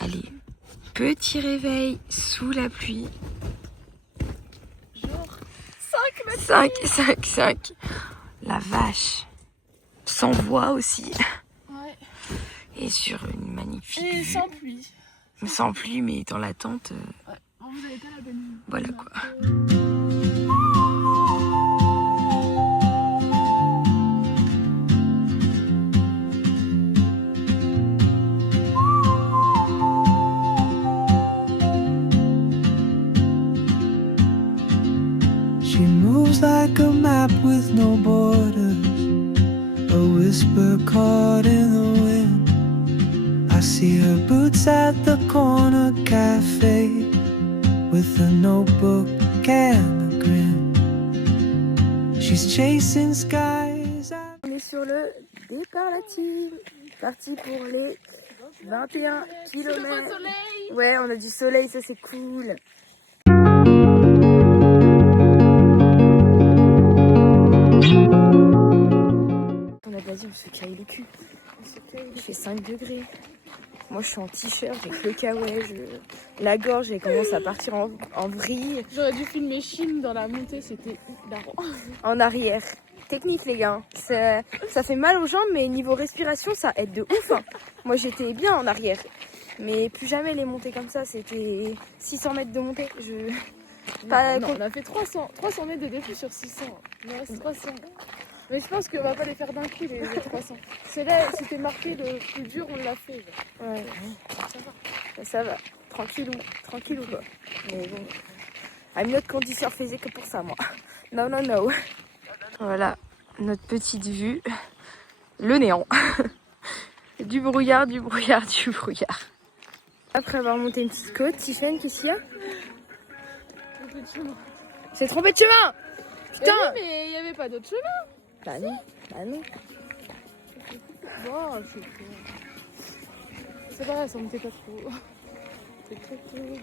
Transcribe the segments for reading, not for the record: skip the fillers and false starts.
Allez, petit réveil sous la pluie. Genre 5. La vache. Sans voix aussi. Ouais. Et sur une magnifique Et vue. sans pluie. Sans pluie, mais dans la tente. Ouais. Vous avez pas la bonne. Voilà quoi. She moves like a map with no borders, a whisper caught in the wind. I see her boots at the corner cafe with a notebook and a grin. She's chasing skies. On est sur le départ la team. Parti pour les 21 km. Ouais, on a du soleil, ça c'est cool. On a vas-y, on se caille le cul. Il fait 5 degrés. Moi je suis en t-shirt avec le kawaii, la gorge elle commence à partir en vrille. J'aurais dû filmer Chine dans la montée, c'était hilarant. En arrière. Technique les gars, ça fait mal aux jambes mais niveau respiration ça aide de ouf. Hein. Moi j'étais bien en arrière. Mais plus jamais les montées comme ça, c'était 600 mètres de montée. Non, on a fait 300 mètres de défi sur 600. Il nous reste 300. Mais je pense qu'on va pas les faire d'un coup les 300. C'est là, c'était marqué le plus dur, on l'a fait. Ouais. Ça va. Tranquillou quoi. Mais bon. I'm not condition physique que pour ça moi. Non. Voilà, notre petite vue. Le néant. Du brouillard. Après avoir monté une petite côte, Tiffany, qu'est-ce qu'il y a? C'est trompé de chemin. Putain. Mais il n'y avait pas d'autre chemin. Bah non. Bon, c'est pas grave, ça montait pas trop. C'est très cool.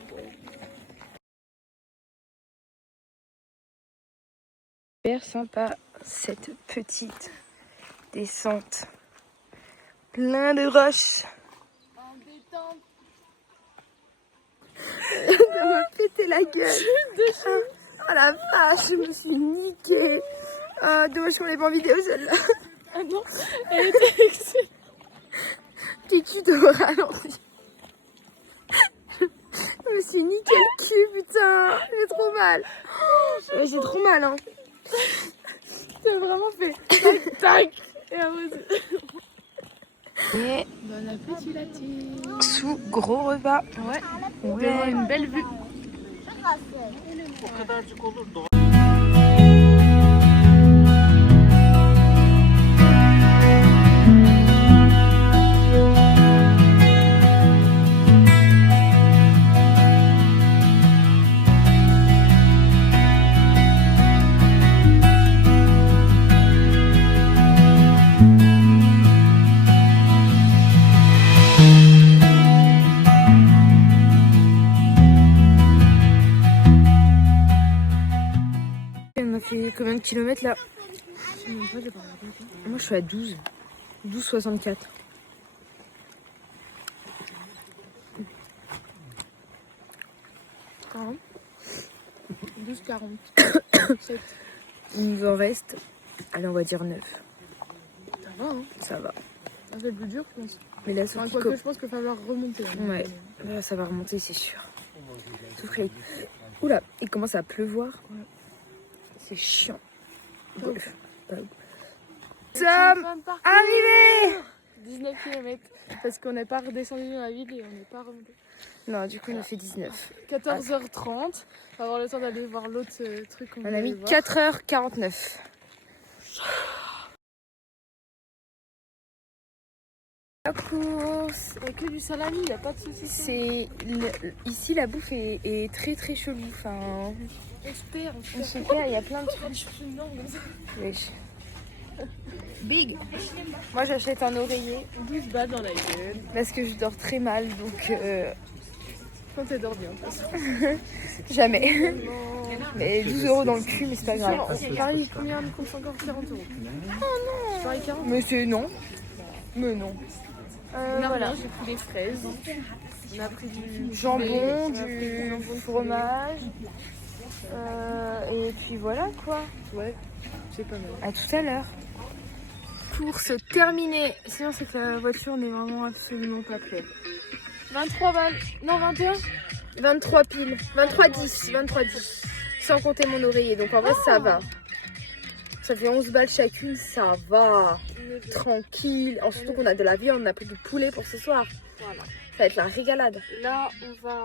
Super sympa cette petite descente. Plein de roches. En détente. Ça m'a pété la gueule. Oh la vache, je me suis niquée. Ah, dommage qu'on l'ait pas en vidéo celle-là. Ah non, elle était excellente. Kiki de ralenti. Je me suis niqué le cul, putain. J'ai trop mal. Ouais, j'ai trop mal, hein. T'as vraiment fait tac. Et à vous. Et Bon appétit la team. sous gros repas. Ouais. Une belle vue. Elle m'a fait combien de kilomètres là? Moi je suis à 12. 12,64. Hein 12,40. Il nous en reste, allez on va dire 9. Ça va, hein. Ça va. Ça fait plus dur, je pense. Mais là, Enfin, quoique, je pense qu'il va falloir remonter. Hein. Ouais, là, ça va remonter, c'est sûr. Sauf que... Oula, il commence à pleuvoir. Ouais. C'est chiant. Pas Bref. Pas ouf. Nous Sommes arrivés. 19 km. Parce qu'on n'est pas redescendu dans la ville et on n'est pas remonté. Non, du coup, on a fait 19. 14h30. On va avoir le temps d'aller voir l'autre truc qu'on On a voulait mis voir. 4h49. La course. Il n'y a que du salami, il n'y a pas de saucisson. C'est ici la bouffe est très très chelou. Enfin, On se perd, on se perd, il y a plein de On trucs. cherche une langue comme ça. Wesh. Big. Moi j'achète un oreiller 12 balles dans la gueule. parce que je dors très mal donc Quand t'es dormi en plus. jamais. Mais 12 € dans le cul mais c'est pas grave. Pareil, combien me compte encore 40 €? Oh non. Pareil 40. Mais c'est non. Mais non. Voilà. Voilà. J'ai pris des fraises. On a pris Du du jambon, on a pris du jambon de fromage. Et puis voilà quoi. Ouais, c'est pas mal. À tout à l'heure. Course terminée. Sinon c'est que la voiture n'est vraiment absolument pas prête. 23 balles. Non, 21. 23 piles. 23,10. 23,10. Sans compter mon oreiller. Donc en vrai ça va. Ça fait 11 balles chacune. Ça va. Tranquille. Surtout qu'on a de la viande. On a pris du poulet pour ce soir. Voilà. Ça va être la régalade. Là, on va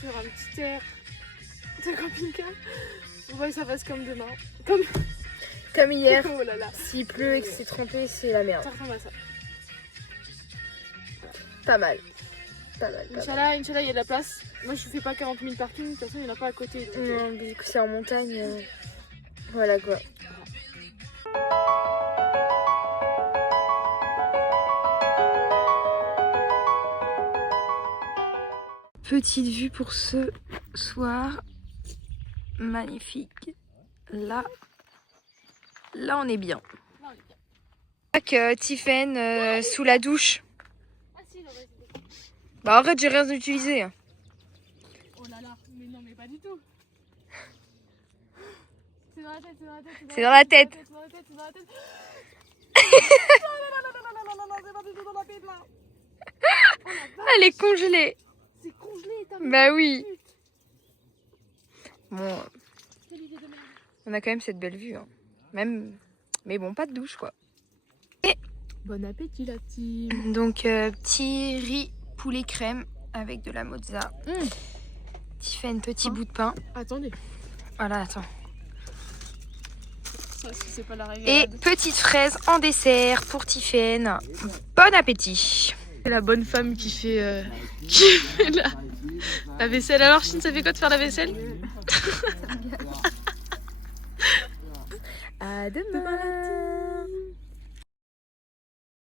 sur un petit air de camping-car. On voit que ça passe comme demain. Comme hier. Oh là là. S'il pleut et que c'est trempé, c'est la merde. Ça ressemble à ça. Pas mal. Pas mal. Inch'Allah, il y a de la place. Moi, je fais pas 40 000 parkings. De toute façon, il n'y en a pas à côté. Donc... Non, mais du coup, c'est en montagne. Voilà quoi. Petite vue pour ce soir. Magnifique. Là on est bien. Tiffen sous la douche. Ah si, non, vas-y. Bah arrête, j'ai rien utilisé. Oh là là, mais non, mais pas du tout. C'est dans la tête, c'est dans la tête. C'est dans la tête. C'est dans la tête, c'est dans la tête. Non, c'est pas du tout dans la tête là. Oh la vache, Elle est congelée. c'est congelé, t'as Bah oui. Putain, Bon, quelle idée de merde. on a quand même cette belle vue. Hein. Même, mais bon, pas de douche quoi. Bon appétit la team. Donc petit riz poulet crème avec de la mozza. Tiffen, petit bout de pain. Attendez, Voilà, attends. ça c'est pas la Et régalade. petite fraise en dessert pour Tiffen. Bon appétit. C'est la bonne femme qui fait la vaisselle. Alors Chine, ça fait quoi de faire la vaisselle? À demain.